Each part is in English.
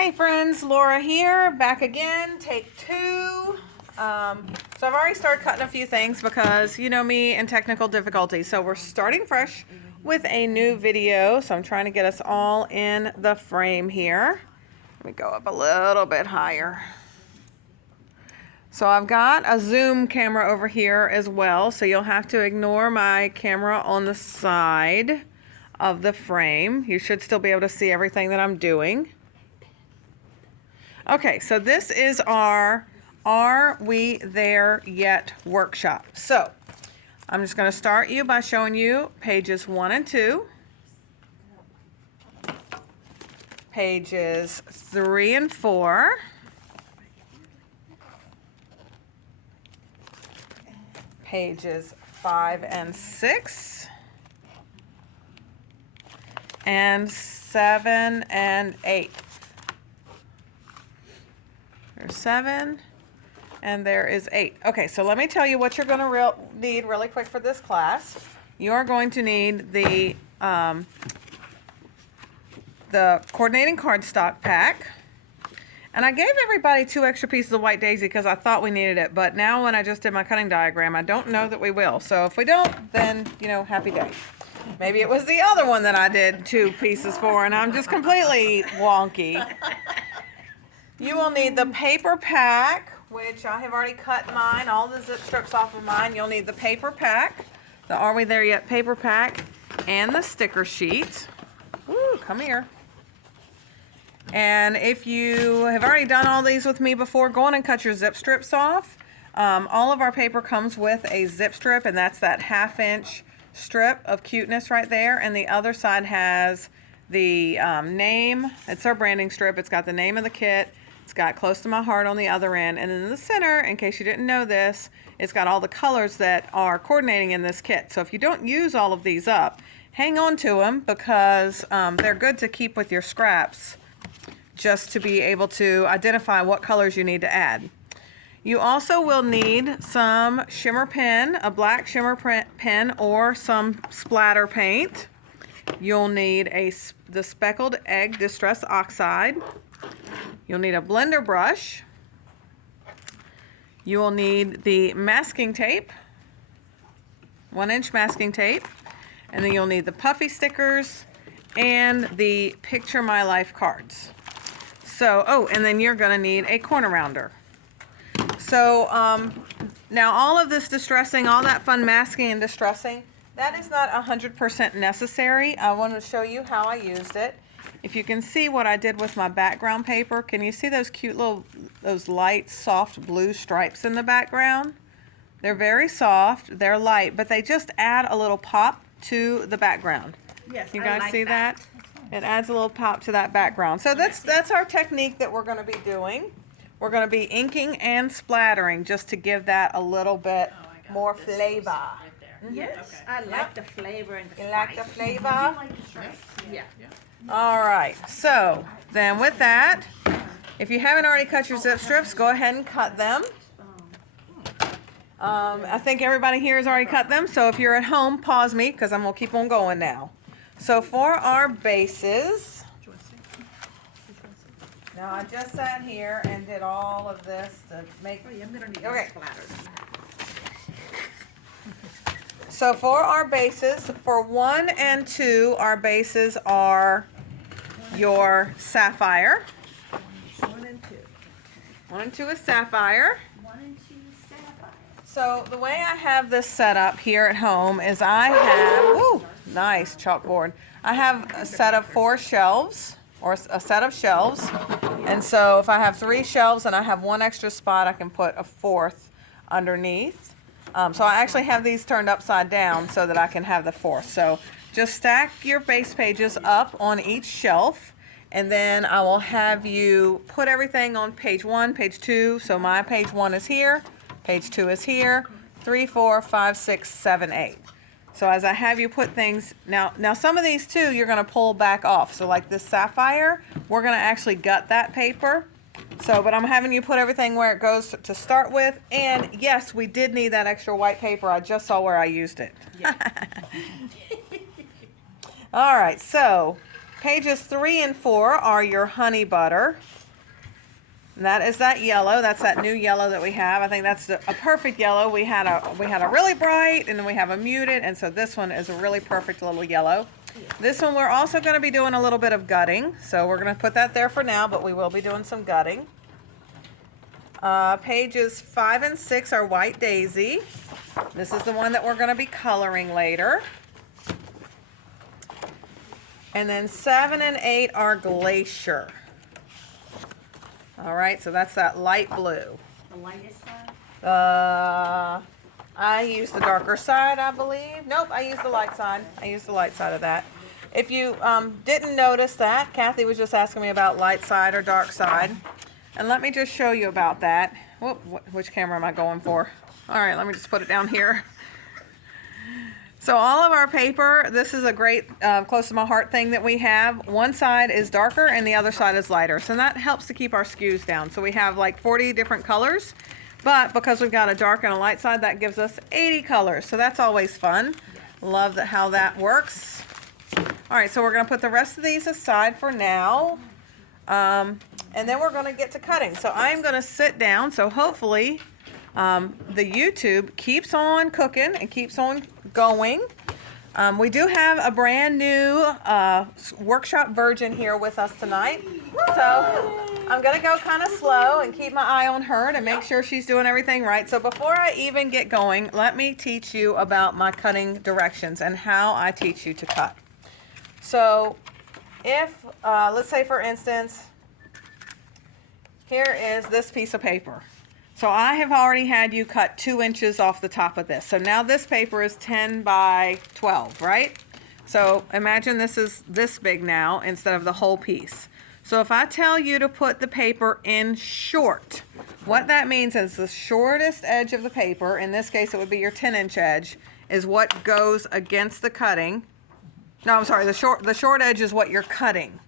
Hey friends, Laura here, back again, take two. So I've already started cutting a few things because you know me and technical difficulties. So we're starting fresh with a new video. So I'm trying to get us all in the frame here. Let me go up a little bit higher. So I've got a zoom camera over here as well. So you'll have to ignore my camera on the side of the frame. You should still be able to see everything that I'm doing. Okay, so this is our Are We There Yet workshop. So I'm just going to start you by showing you pages 1 and 2, pages 3 and 4, pages 5 and 6, and 7 and 8. There's 7, and there is 8. Okay, so let me tell you what you're going to need really quick for this class. You are going to need the coordinating cardstock pack. And I gave everybody 2 extra pieces of white daisy because I thought we needed it, but now when I just did my cutting diagram, I don't know that we will. So if we don't, then, you know, happy day. Maybe it was the other one that I did 2 pieces for, and I'm just completely wonky. You will need the paper pack, which I have already cut mine, all the zip strips off of mine. You'll need the paper pack, the Are We There Yet paper pack, and the sticker sheet. Woo, come here. And if you have already done all these with me before, go on and cut your zip strips off. All of our paper comes with a zip strip, and that's that 1/2 inch strip of cuteness right there. And the other side has the name. It's our branding strip. It's got the name of the kit. It's got Close to My Heart on the other end. And in the center, in case you didn't know this, it's got all the colors that are coordinating in this kit. So if you don't use all of these up, hang on to them because they're good to keep with your scraps, just to be able to identify what colors you need to add. You also will need some shimmer pen, a black shimmer pen, or some splatter paint. You'll need the speckled egg distress oxide. You'll need a blender brush. You will need the masking tape, 1-inch masking tape, and then you'll need the puffy stickers and the Picture My Life cards. So, oh, and then you're going to need a corner rounder. So, now all of this distressing, all that fun masking and distressing, that is not 100% necessary. I want to show you how I used it. If you can see what I did with my background paper, can you see those cute little, those light, soft blue stripes in the background? They're very soft, they're light, but they just add a little pop to the background. Yes, you guys like see that? It adds a little pop to that background. So that's our technique that we're going to be doing. We're going to be inking and splattering just to give that a little bit more flavor. Yes, okay. I like the flavor and the You like the flavor? Yeah. All right, so then with that, if you haven't already cut your zip strips, go ahead and cut them. I think everybody here has already cut them, so if you're at home, pause me because I'm going to keep on going now. So for our bases, now I just sat here and did all of this to make, okay. So for our bases, for 1 and 2, our bases are your sapphire. 1 and 2. 1 and 2 is sapphire. 1 and 2 sapphire. So the way I have this set up here at home is I have, woo, nice chalkboard. I have a set of 4 shelves, or a set of shelves. And so if I have 3 shelves and I have 1 extra spot, I can put a 4th underneath. So I actually have these turned upside down so that I can have the 4th. So just stack your base pages up on each shelf, and then I will have you put everything on page 1, page 2. So my page 1 is here, page 2 is here, 3, 4, 5, 6, 7, 8. So as I have you put things, now some of these too you're going to pull back off. So like this sapphire, we're going to actually gut that paper. So, but I'm having you put everything where it goes to start with. And yes, we did need that extra white paper. I just saw where I used it. Yeah. All right, so Pages 3 and 4 are your honey butter. And that is that yellow. That's that new yellow that we have. I think that's a perfect yellow. We had a really bright, and then we have a muted, and so this one is a really perfect little yellow. This one we're also going to be doing a little bit of gutting, so we're going to put that there for now, but we will be doing some gutting. Pages 5 and 6 are White Daisy. This is the one that we're going to be coloring later. And then 7 and 8 are Glacier. All right, so that's that light blue. The lightest side? I use the darker side, I believe. Nope, I use the light side. I use the light side of that. If you didn't notice that, Kathy was just asking me about light side or dark side. And let me just show you about that. Whoop, which camera am I going for? All right, let me just put it down here. So all of our paper, this is a great close to my heart thing that we have. One side is darker and the other side is lighter. So that helps to keep our skews down. So we have like 40 different colors, but because we've got a dark and a light side, that gives us 80 colors. So that's always fun. Love how that works. All right, so we're gonna put the rest of these aside for now. And then we're gonna get to cutting. So I'm gonna sit down, so hopefully the YouTube keeps on cooking and keeps on going. We do have a brand new workshop virgin here with us tonight. So I'm going to go kind of slow and keep my eye on her to make sure she's doing everything right. So before I even get going, let me teach you about my cutting directions and how I teach you to cut. So if, let's say for instance, here is this piece of paper. So I have already had you cut 2 inches off the top of this. So now this paper is 10 by 12, right? So imagine this is this big now instead of the whole piece. So if I tell you to put the paper in short, what that means is the shortest edge of the paper, in this case it would be your 10-inch edge, is what goes against the cutting. No, I'm sorry, the short edge is what you're cutting.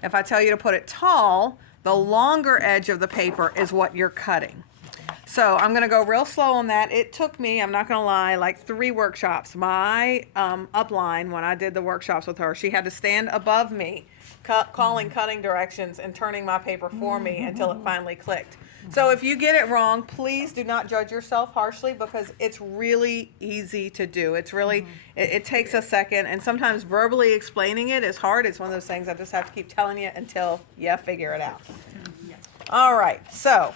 If I tell you to put it tall, the longer edge of the paper is what you're cutting. So I'm going to go real slow on that. It took me, I'm not going to lie, like 3 workshops. My upline, when I did the workshops with her, she had to stand above me, calling cutting directions and turning my paper for me until it finally clicked. So if you get it wrong, please do not judge yourself harshly because it's really easy to do. It's really, it takes a second, and sometimes verbally explaining it is hard. It's one of those things I just have to keep telling you until you figure it out. All right, so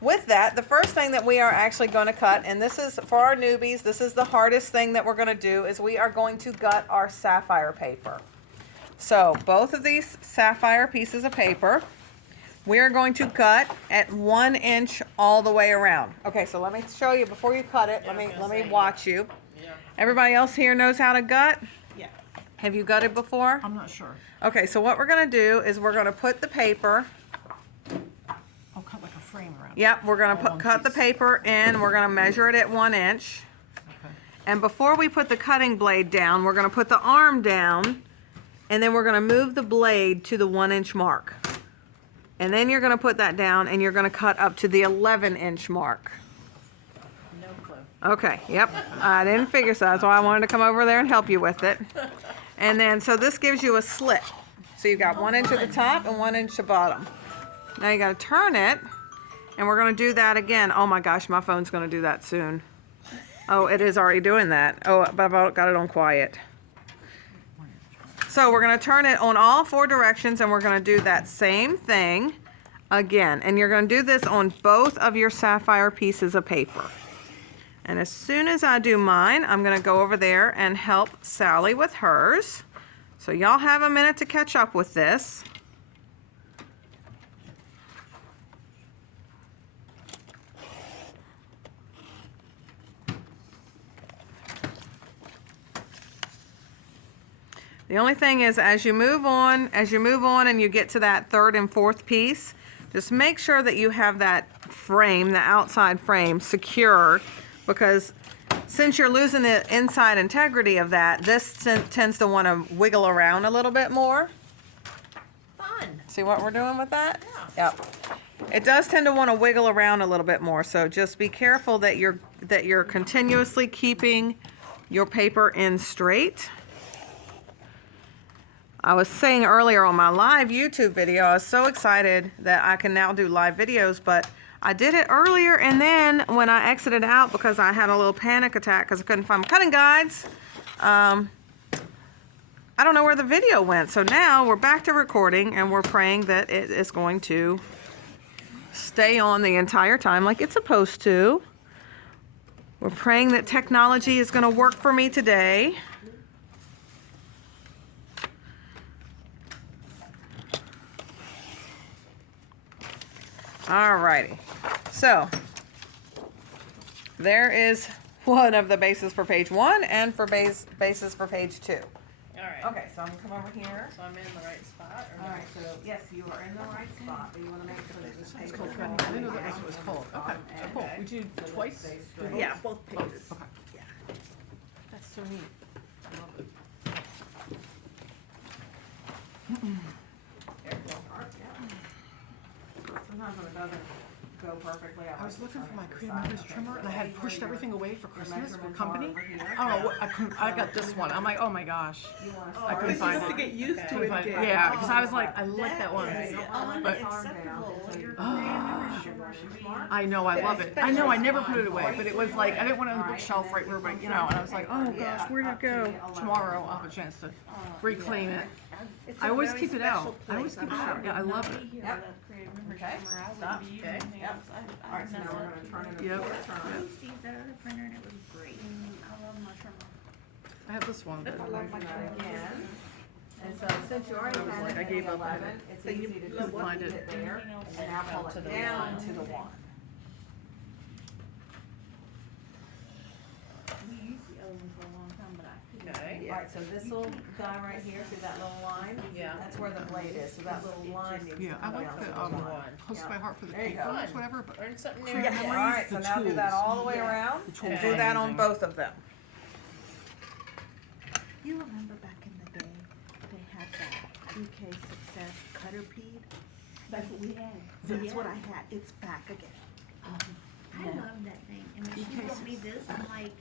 with that, the first thing that we are actually going to cut, and this is for our newbies, this is the hardest thing that we're going to do, is we are going to gut our sapphire paper. So both of these sapphire pieces of paper, we are going to gut at 1 inch all the way around. Okay, so let me show you before you cut it. Let me watch you. Yeah. Everybody else here knows how to gut? Yeah. Have you gutted before? I'm not sure. Okay, so what we're going to do is we're going to put the paper. I'll cut like a frame around. Yep, we're going to All cut the piece. paper in. We're going to measure it at 1 inch. Okay. And before we put the cutting blade down, we're going to put the arm down, and then we're going to move the blade to the 1 inch mark. And then you're going to put that down, and you're going to cut up to the 11-inch mark. No clue. Okay, yep. I didn't figure so. That's why I wanted to come over there and help you with it. And then, so this gives you a slit. So you've got 1 inch at the top and 1 inch at the bottom. Now you got to turn it, and we're going to do that again. Oh my gosh, my phone's going to do that soon. Oh, it is already doing that. Oh, but I've got it on quiet. So we're going to turn it on all 4 directions, and we're going to do that same thing again. And you're going to do this on both of your sapphire pieces of paper. And as soon as I do mine, I'm going to go over there and help Sally with hers. So y'all have a minute to catch up with this. The only thing is, as you move on and you get to that 3rd and 4th piece, just make sure that you have that frame, the outside frame, secure, because since you're losing the inside integrity of that, this tends to want to wiggle around a little bit more. Fun. See what we're doing with that? Yeah. Yep. It does tend to want to wiggle around a little bit more, so just be careful that you're continuously keeping your paper in straight. I was saying earlier on my live YouTube video, I was so excited that I can now do live videos, but I did it earlier, and then when I exited out because I had a little panic attack because I couldn't find my cutting guides, I don't know where the video went. So now we're back to recording, and we're praying that it is going to stay on the entire time like it's supposed to. We're praying that technology is going to work for me today. Alrighty, so there is one of the bases for page 1 and for bases for page 2. Alright. Okay, so I'm gonna come over here. So I'm in the right spot, or no? Alright, so yes, you are in the right spot, but you wanna make sure that this page is cold. cold. I didn't know that this was cold. Okay, so cool. We do twice? Yeah, both pages. Okay. Yeah. That's so neat. I love it. Sometimes when it doesn't go perfectly, I was looking for my creative members trimmer, and I had pushed everything away for Christmas for company. I don't know, I got this one. I'm like, oh my gosh. I couldn't find it. get used to Couldn't it. find it. Yeah, because I was like, I like that one. But I know, I love it. I know, I never put it away, but it was like, I didn't want it on the bookshelf right where, and I was like, oh gosh, where did it go? Tomorrow I'll have a chance to reclaim it. I always keep it out. I always keep it out. Yeah, I love it. Yep. Okay, stop. Okay, yep. Alright, so now we're gonna turn it Yep. over. Steve, that other printer, and it was great. I love my trimmer. I have this one. I love my trimmer. Again. And so since you already had it I in gave the up on 11, it. it's easy to just Find leave it. it there and now pull To it the down one. to the 1. We used the other one for a long time, but I couldn't. Okay. Alright, so this little guy right here, see that little line? Yeah. That's where the blade is, so that little line needs to Yeah, I come like down the, to the 1. close to my heart for the There you people, go. whatever, but. Learn something new. Create memories, Alright, so the now do that tools. all the way around, and tools do are that on amazing. both of them. You remember back in the day, they had that UK Success cutter peed? That's what we had. That's what I had. It's back again. I love that thing, and when she brought me this, I'm like,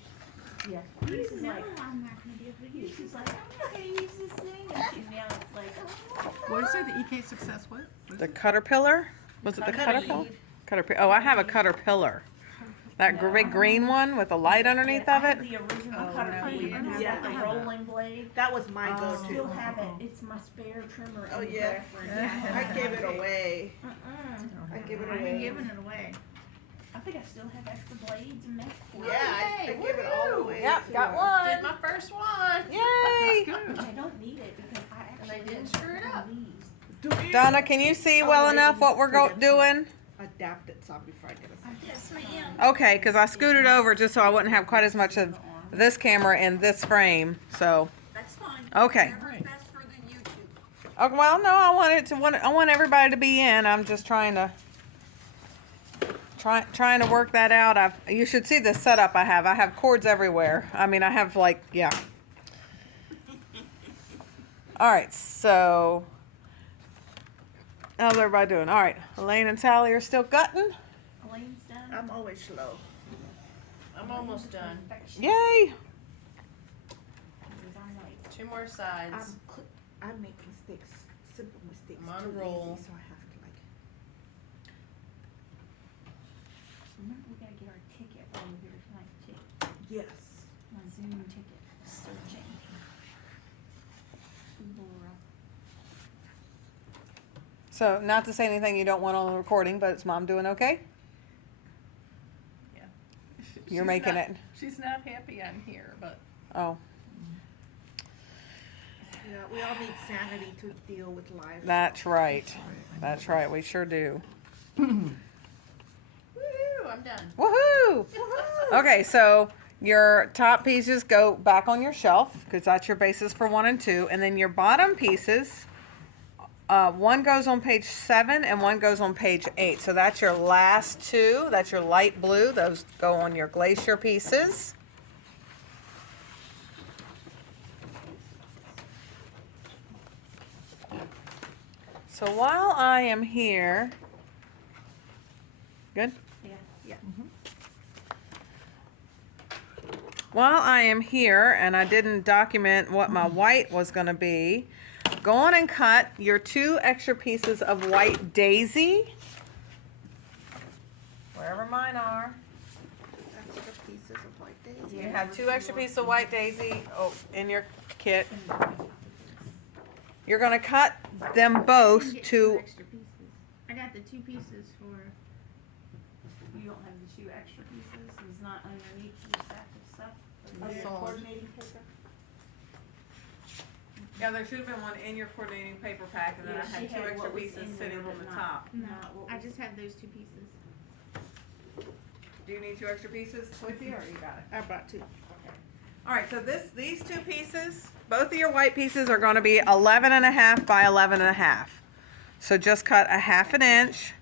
Yeah. you know I'm not gonna be able to use. She's like, I'm not gonna use this thing, and she now it's like, oh. What did it say, the EK Success what? What is The it? Caterpillar? Was it the Caterpillar? Caterpillar. Oh, I have a Caterpillar. That big green one with the light underneath I of have it? the original Oh, cutter no, blade, we and it's didn't got the have that. rolling blade. That was my I go-to. still have it. It's my spare trimmer. Oh, in the yeah. bathroom. I gave it away. Uh-uh. I give it I ain't away. giving it away. I think I still have extra blades and that. Yeah, I gave it all away. Yep, too. got one. Did my first one. Yay! Which I don't need it because I actually didn't have screw it some up. leaves. Donna, can you see well enough what we're doing? Adapt it some before I get a Yes, ma'am. Okay, because I scooted over just so I wouldn't have quite as much of this camera in this frame, so, That's fine. okay. Faster than YouTube. Oh, well, no, I want everybody to be in. I'm just trying to work that out. You should see the setup I have. I have cords everywhere. I mean, I have like, yeah. All right, so how's everybody doing? All right, Elaine and Sally are still gutting. Elaine's done. I'm always slow. I'm almost done. Yay! I'm like, 2 more sides. I make mistakes, simple mistakes. I'm on too a roll. easy, so I have to like. remember we gotta get our ticket while we're here tonight too. Yes. My Zoom ticket. Searching. Lora. So, not to say anything you don't want on the recording, but is Mom doing okay? Yeah. You're She's making not- it. She's not happy I'm here, but. Oh, Yeah, we all need sanity to deal with life. that's right. That's right. We sure do. Woo, I'm done. Woohoo! Okay, so your top pieces go back on your shelf because that's your basis for 1 and 2, and then your bottom pieces, one goes on page 7 and one goes on page 8. So that's your last 2. That's your light blue. Those go on your glacier pieces. So while I am here, good? Yeah. While I am here and I didn't document what my white was going to be, go on and cut your 2 extra pieces of white daisy. Wherever mine are. Extra pieces of white daisy. You have 2 extra pieces of white daisy in your kit. You're going to cut them both Get to, extra pieces. I got the 2 pieces for. You don't have the 2 extra pieces. It's not underneath your stack of stuff. Coordinating paper? yeah, there should have been one in your coordinating paper pack, and then I had 2 extra pieces sitting on the top. No, I just have those 2 pieces. Do you need 2 extra pieces, Twitchy, or you got it? I brought 2. All right, so these 2 pieces, both of your white pieces are going to be 11.5 by 11.5. So just cut a 1/2 inch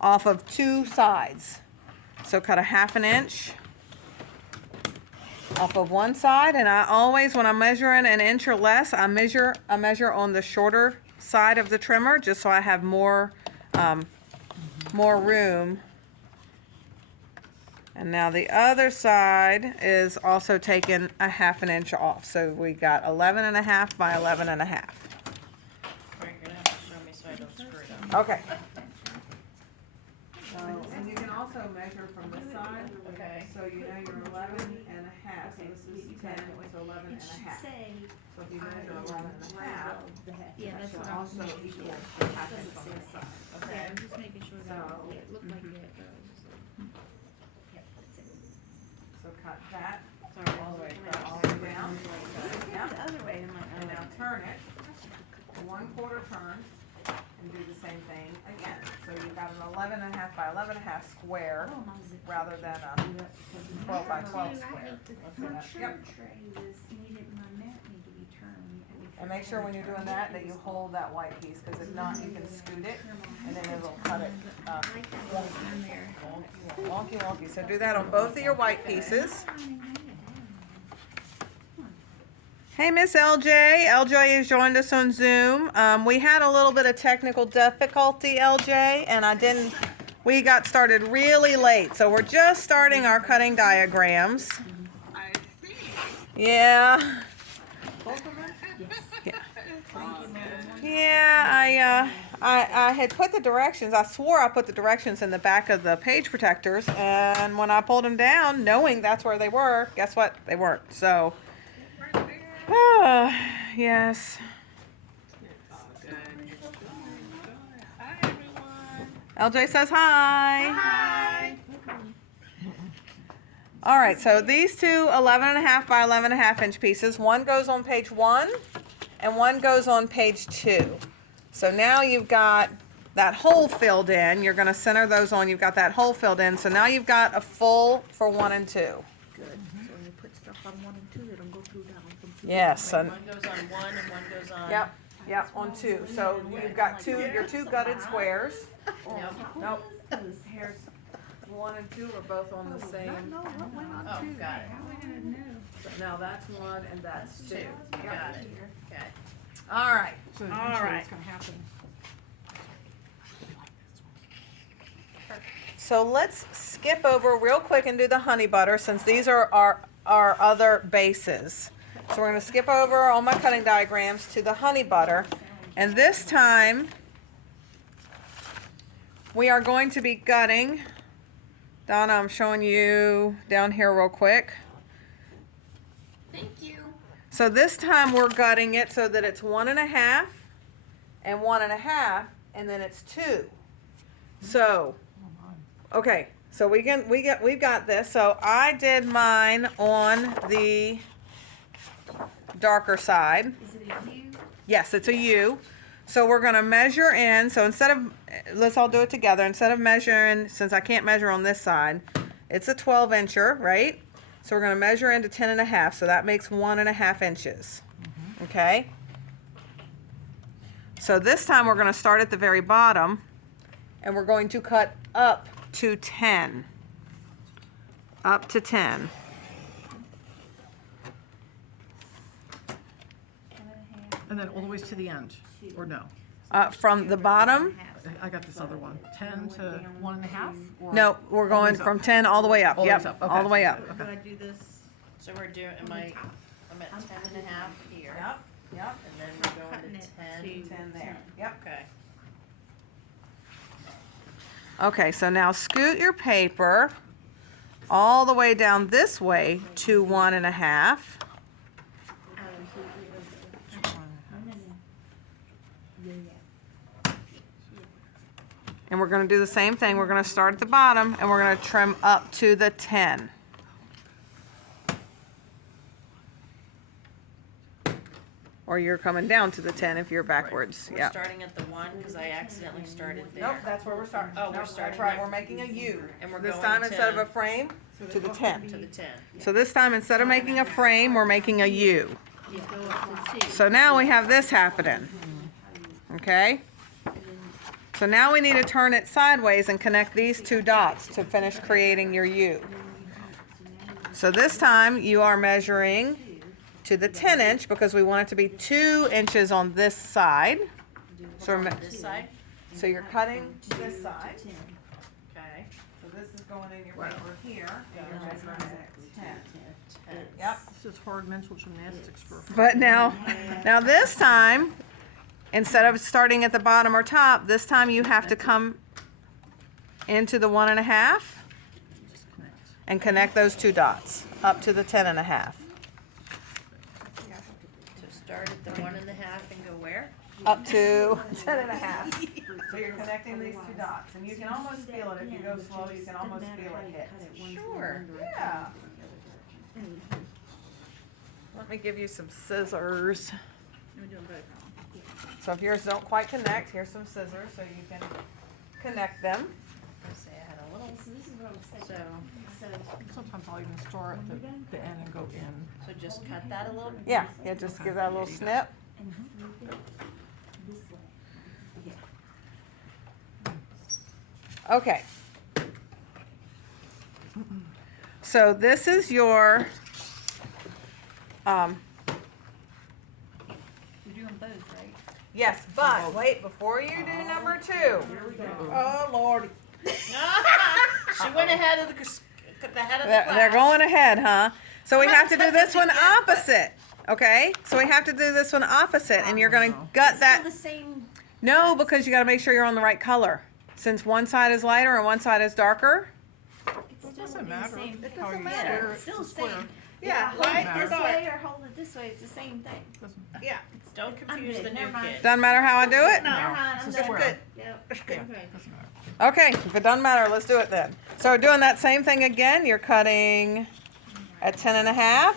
off of 2 sides. So cut a 1/2 inch off of one side, and I always, when I'm measuring an inch or less, I measure on the shorter side of the trimmer, just so I have more room. And now the other side is also taking a 1/2 inch off. So we got 11.5 by 11.5. Frank, you're gonna have to show me so I don't screw it up. Okay. So, and you can also measure from this side. Okay. So you know you're 11.5. So this is 10, so 11.5. Say. So if you measure 11.5, Yeah, that's what should I was also making equal sure. 1/2 inch on this side. Yeah, I'm just making sure that So- it looked like it, but I was just like. Yep, that's it. So cut that Sorry, all the way down. Yeah, the other way, I'm like, And now turn it, 1/4 turn, and do the same thing again. So you've got an 11.5 by 11.5 square, oh, my zip. rather than a 12 by 12 square. My Yep. shirt tray was needed, my mat needed to be turned. And make sure when you're doing that you hold that white piece, because if not, you can scoot it, and then it'll cut it I like that one on there. wonky wonky. So do that on both of your white pieces. Hey, Miss LJ. LJ has joined us on Zoom. We had a little bit of technical difficulty, LJ, and we got started really late. So we're just starting our cutting diagrams. I see. Yeah. Yeah, I had put the directions, I swore I put the directions in the back of the page protectors, and when I pulled them down, knowing that's where they were, guess what? They weren't. So, yes. Hi, everyone. LJ says hi. Hi. All right, so these 2 11.5 by 11.5 inch pieces, one goes on page 1 and one goes on page 2. So now you've got that hole filled in. You're going to center those on. You've got that hole filled in. So now you've got a full for 1 and 2. Good. So when you put stuff on 1 and 2, they don't go through that one. From 2 to Yes. One goes on 1 and one goes on. Yep, on 2. So you've got your 2 gutted squares. Yep. Nope. Here's 1 and 2 are both on the same. No, what went on Oh, 2? got it. How am I gonna know? So now that's 1 and that's 2. Got it. Okay. All right. So All eventually right. it's gonna happen. So let's skip over real quick and do the honey butter, since these are our other bases. So we're going to skip over all my cutting diagrams to the honey butter. And this time, we are going to be gutting. Donna, I'm showing you down here real quick. Thank you. So this time we're gutting it so that it's 1.5 and 1.5, and then it's 2. So, okay, so we've got this. So I did mine on the darker side. Is it a U? Yes, it's a U. So we're going to measure in. So instead of, let's all do it together. Instead of measuring, since I can't measure on this side, it's a 12 incher, right? So we're going to measure into 10.5. So that makes 1.5 inches. Okay? So this time we're going to start at the very bottom, and we're going to cut up to 10. Up to 10. And then all the way to the end, or no? From the bottom, I got this other one. 10 to 1.5? Or no, we're going always up? from 10 all the way up. All the Yep, way up, all okay. the way up. Do I do this? So we're doing, I'm at 10.5 here. Yep. Yep. And then We're we're cutting going it to 10. to- 10 there. Yep. Okay. Okay, so now scoot your paper all the way down this way to 1.5. And we're going to do the same thing. We're going to start at the bottom and we're going to trim up to the 10. Or you're coming down to the 10 if you're backwards. We're Yeah. starting at the 1 because I accidentally started there. Nope, that's where we're starting. Oh, we're Nope, starting That's right, there. we're making a U. And we're This going time instead of 10. a frame, to the 10. To the 10. So this time instead of making a frame, we're making a U. You go up to 2. So now we have this happening. Okay? So now we need to turn it sideways and connect these two dots to finish creating your U. So this time you are measuring to the 10-inch because we want it to be 2 inches on this side. So, This side? so you're cutting this side. Okay. So this is going in your paper here. And you're measuring it 10. 10. Yep. This is hard mental gymnastics for. But now this time, instead of starting at the bottom or top, this time you have to come into the 1.5 Just connect. and connect those two dots up to the 10.5. So start at the 1.5 and go where? Up to 10.5. So you're connecting these two dots, and you can almost feel it if you go slow. You can almost feel it hit. Sure. Yeah. Let me give you some scissors. We're doing both wrong. So if yours don't quite connect, here's some scissors so you can connect them. I say I had a little. So this is what I'm saying. So, Sometimes I'll even start at the end and go in. so just cut that a little bit. Yeah, just give that a little snip. And flip it this way. Okay. So this is your, You're doing both, right? yes, but wait, before you do number 2. Oh, Lord. She went ahead of the head of the class. They're going ahead, huh? So we I'm have to not do this one touching it, but- opposite, okay? So we have to do this one opposite, and you're gonna Oh. gut Still that. the same. No, because you gotta make sure you're on the right color. Since one side is lighter and one side is darker. It's It still doesn't the matter. same. How you Yeah, square it, it's still it's a the same. square. Yeah, Hold it matter. this way or hold it this way. It's the same thing. Doesn't- Yeah. Don't confuse good. the Never new mind. kid. Doesn't matter how I do it? Never mind. it's I'm a done. square. Yep. Yeah, Okay. doesn't matter. Okay, if it doesn't matter, let's do it then. So we're doing that same thing again. You're cutting at 10.5.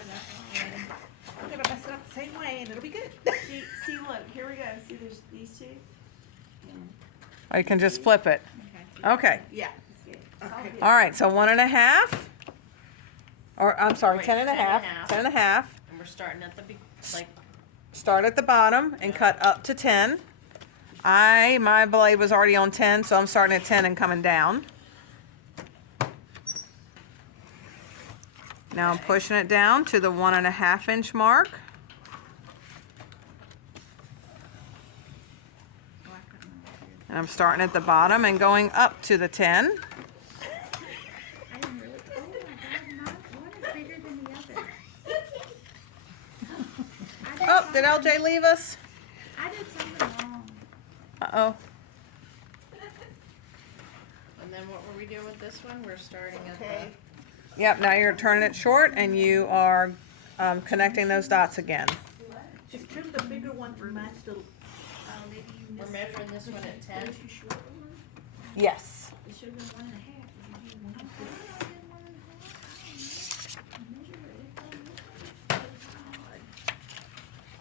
I'm gonna mess it up the same way and it'll be good. See, look, here we go. See, there's these two. Or you can just flip it. Okay. Yeah. It's all Okay. good. All right, so 1.5. Or I'm sorry, Wait, 10.5. 10.5. 10.5. And we're starting at the like. Start at the bottom and cut up to 10. My blade was already on 10, so I'm starting at 10 and coming down. Now I'm pushing it down to the 1.5 inch mark. And I'm starting at the bottom and going up to the 10. I didn't really. Oh my God, one is bigger than the other. Oh, did LJ leave us? I did something wrong. Uh-oh. And then what were we doing with this one? We're starting at Okay. Yep, now you're turning it short and you are connecting those dots again. Just trim the bigger one to match the, Maybe you the. We're missed. measuring this one at 10. Did you short one? Yes. It should have been 1.5. Did you do 1.5? I did 1.5. I measured it.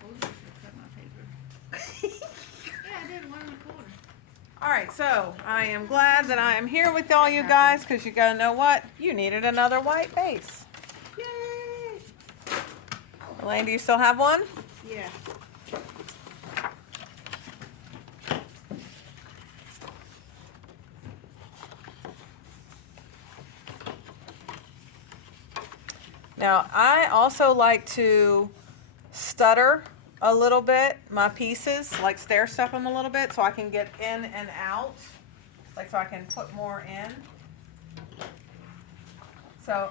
Told you I should cut my paper. Yeah, I did 1.25. All right, so I am glad that I am here with all you guys because you gotta know what? You needed another white base. yay! Elaine, do you still have one? Yeah. Now, I also like to stutter a little bit my pieces, like stair step them a little bit so I can get in and out, like so I can put more in. So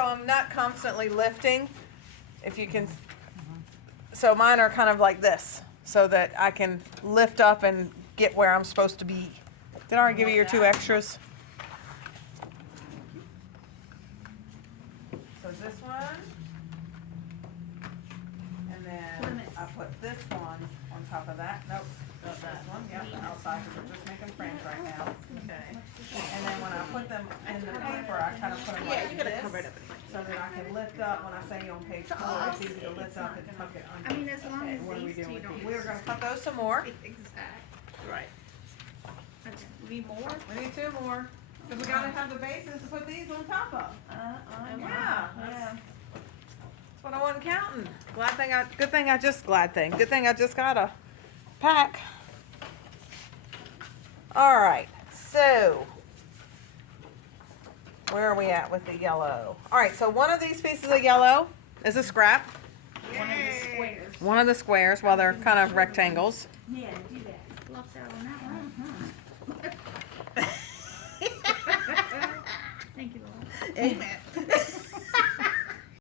I'm not constantly lifting. If you can so mine are kind of like this, so that I can lift up and get where I'm supposed to be. Did I already give you your 2 extras? So this one, and then I put this one on top of that. Nope, not that one. Yep, the outside, because we're just making friends right now. Okay. And then when I put them in the paper, I kind of put them like this, so that I can lift up. When I say on page 4, it's easy to lift up and tuck it under. I mean, as long as What are we these doing two with don't. these? We're gonna cut those some more. Exactly. Right. Okay. We need more? We need 2 more. Cause we gotta have the bases to put these on top of. Yeah, that's what I wasn't counting. Good thing I just got a pack. All right, so where are we at with the yellow? All right, so one of these pieces of yellow is a scrap. One of the squares. One of the squares, well, they're kind of rectangles. Yeah, do that. Lucked out on that one. Thank you, Laura. Amen.